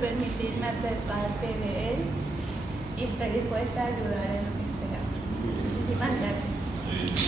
Permitirme hacer parte de él y estoy dispuesta a ayudar en lo que sea. Muchísimas gracias.